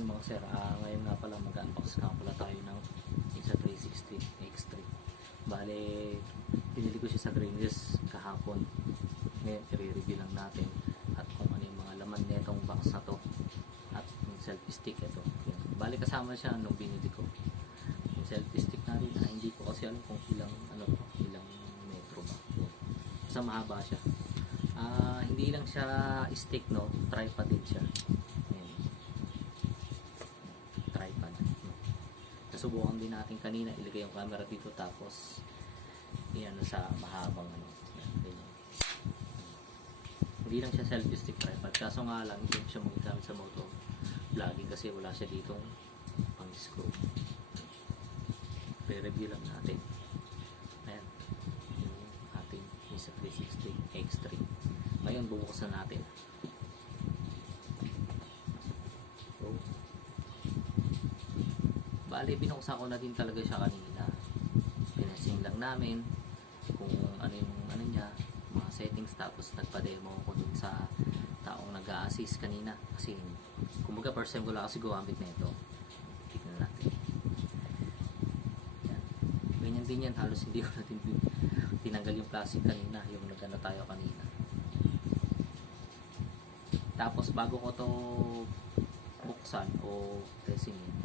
morning mga sir. Ngayon nga pala mag-unbox nga pala tayo ng Insta360 X3. Bale, pinili ko siya sa Greenlist kahapon. Ngayon, i-review lang natin at kung ano yung mga laman netong box na to at yung selfie stick ito. Yan. Bale, kasama siya nung binili ko. Yung selfie stick na rin, hindi ko kasi alam kung ilang metro ba. Basta mahaba siya. Hindi lang siya stick, no, tripod din siya. Tripod. Nasubukan din natin kanina ilagay yung camera dito tapos iyan sa mahabang ano. Yan. Hindi lang siya selfie stick tripod. Kaso nga lang hindi siya magagamit sa moto vlogging kasi wala siya ditong pang screw. Pre-review lang natin. Ayan. Yung ating Insta360 X3. Ngayon bubuksan natin. Bali, binuksan ko na din talaga siya kanina. Pinasing lang namin kung ano yung ano niya, mga settings, tapos nagpa-demo ko dun sa taong nag-a-assist kanina. Kasi, kumbaga first time ko lang kasi gumamit na ito. Tignan natin. Yan. Ganyan din yan, halos hindi ko natin tinanggal yung plastic kanina, yung nagano tayo kanina. Tapos, bago ko to buksan o testingin,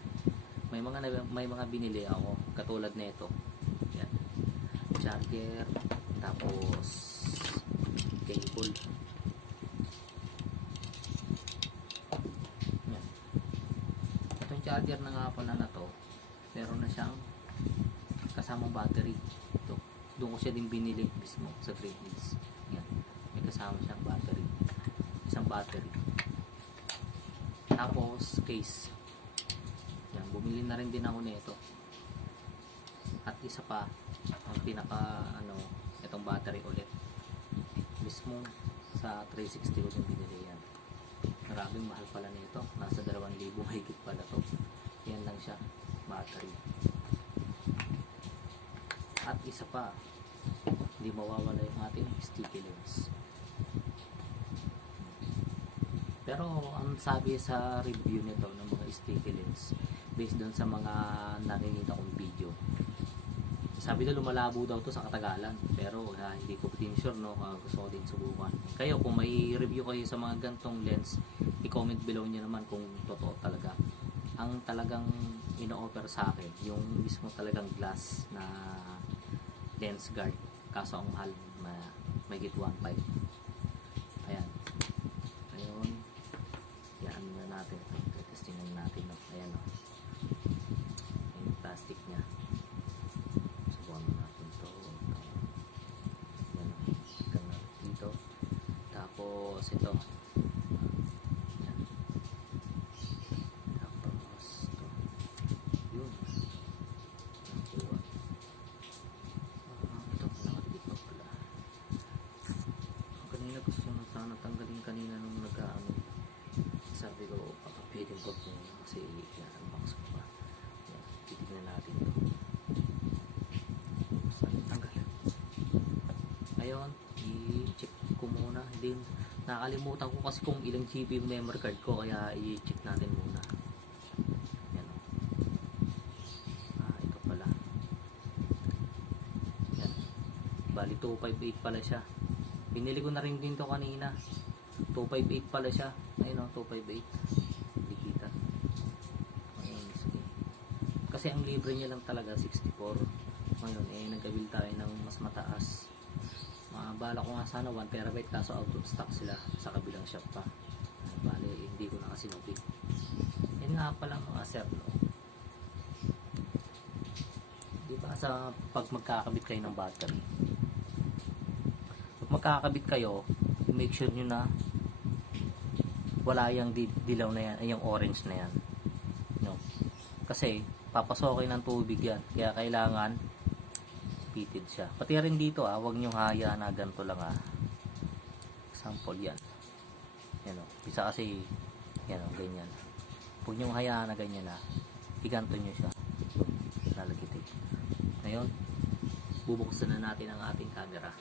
may mga binili ako katulad nito. Yan. Charger, tapos cable. Yan. Itong charger na nga pala na to, meron na siyang kasamang battery. Ito. Doon ko siya din binili mismo sa Greenlist. Yan. May kasama siyang battery. Isang battery. Tapos case. Yan, bumili na rin din ako nito. At isa pa, ang pinaka itong battery ulit. Mismo sa 360 ko yung binili yan. Maraming mahal pala nito. Nasa 2,000 mahigit pala to. Yan lang siya, battery. At isa pa, hindi mawawala yung ating sticky lens. Pero ang sabi sa review nito ng mga sticky lens, based doon sa mga nakikita kong video, sabi na lumalabo daw to sa katagalan, pero hindi ko din sure, no. Gusto ko din subukan. Kayo kung may review kayo sa mga gantong lens, i-comment below nyo naman kung totoo talaga. Ang talagang ino-offer sa akin yung mismo talagang glass na lens guard, kaso ang mahal, may get 1.5. ayan ayun, yan na natin, testing natin, no. Ayan, no. Yung plastic nya, subukan natin to. Yan, no. Ganun dito, tapos ito, yan, tapos ito, yun, nakuha. Ito pala, dito pala. Kanina gusto na sana tanggalin kanina nung nag-aano. Sabi ko, pakapitin ko po kasi i-unbox ko pa. Yan, titignan natin ito. Saan tanggal? Ngayon, i-check ko muna. Hindi, nakalimutan ko kasi kung ilang GB memory card ko, kaya i-check natin muna. Yan, o. Ito pala. Yan. Bali, 258 pala siya. Binili ko na rin din to kanina. 258 pala siya. Ayun, o, 258. Hindi kita. Ayun, sige. Kasi ang libre niya lang talaga 64. Ngayon, nag-avail tayo ng mas mataas. Bala ko nga sana 1 terabyte, kaso out of stock sila sa kabilang shop pa. Bale, hindi ko na kasi nabit. Yan nga pala mga sir, no. Diba sa pag magkakabit kayo ng battery, pag magkakabit kayo, make sure nyo na wala yung dilaw na yan, ay yung orange na yan, no? Kasi papasokin ng tubig yan, kaya kailangan fitted siya. Pati rin dito, huwag nyo hayaan na ganito lang, example yan, yan, o. Bisa kasi yan, o, ganyan. Huwag nyo hayaan na ganyan, iganto nyo siya, nalagitid. Ngayon, bubuksan na natin ang ating camera.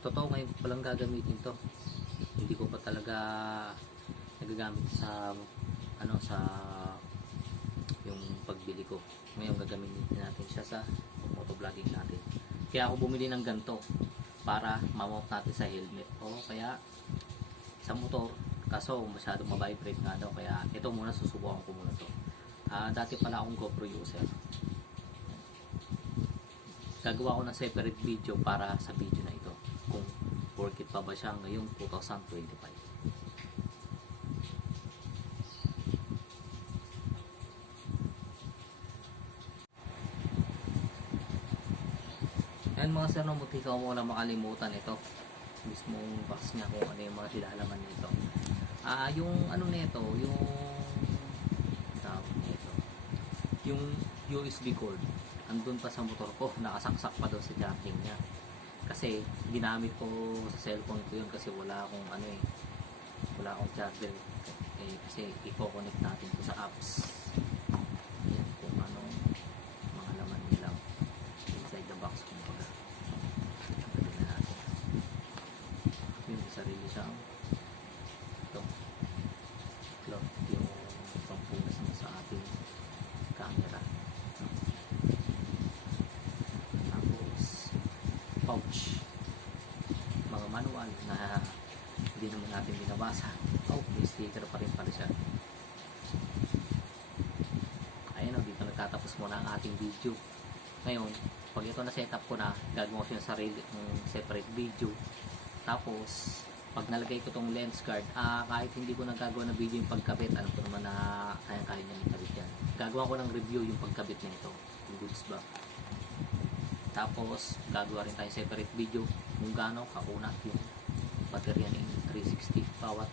totoo ngayon ko palang gagamitin to. Hindi ko pa talaga nagagamit sa sa yung pagbili ko. Ngayon gagamitin natin siya sa motovlogging natin. Kaya ako bumili ng ganito para mamount natin sa helmet o kaya sa motor, kaso masyadong mabibrate nga daw, kaya ito muna, susubukan ko muna to. Dati pala akong GoPro user, gagawa ko ng separate video para sa video na ito kung worth it pa ba siya ngayong 2025. Ayan mga sir, buti ka mo na makalimutan ito mismong box niya kung ano yung mga nilalaman nito. Yung ano nito, yung tawag nito, yung USB cord andun pa sa motor ko, nakasaksak pa doon sa jacking niya. Kasi ginamit ko sa cellphone ko yun kasi wala akong wala akong charger. Kasi i-connect natin ko sa apps. Yan kung anong mga laman nila inside the box kumbaga. Pagdating na natin. Yung sarili siyang ito. Cloth yung pampunas mo sa ating camera. Pouch, mga manual na hindi naman natin binabasa. May sticker pa rin pala siya. Ayan, dito nagtatapos muna ang ating video. Ngayon, pag ito na setup ko na, gagawin ko siya sarili separate video. Tapos pag nalagay ko tong lens guard, kahit hindi ko nagagawa ng video yung pagkabit, alam ko naman na kaya-kaya niya ikabit yan. Gagawa ko ng review yung pagkabit na ito, yung goods ba. Tapos gagawa rin tayo separate video kung gaano kaunat yung baterya ng 360 bawat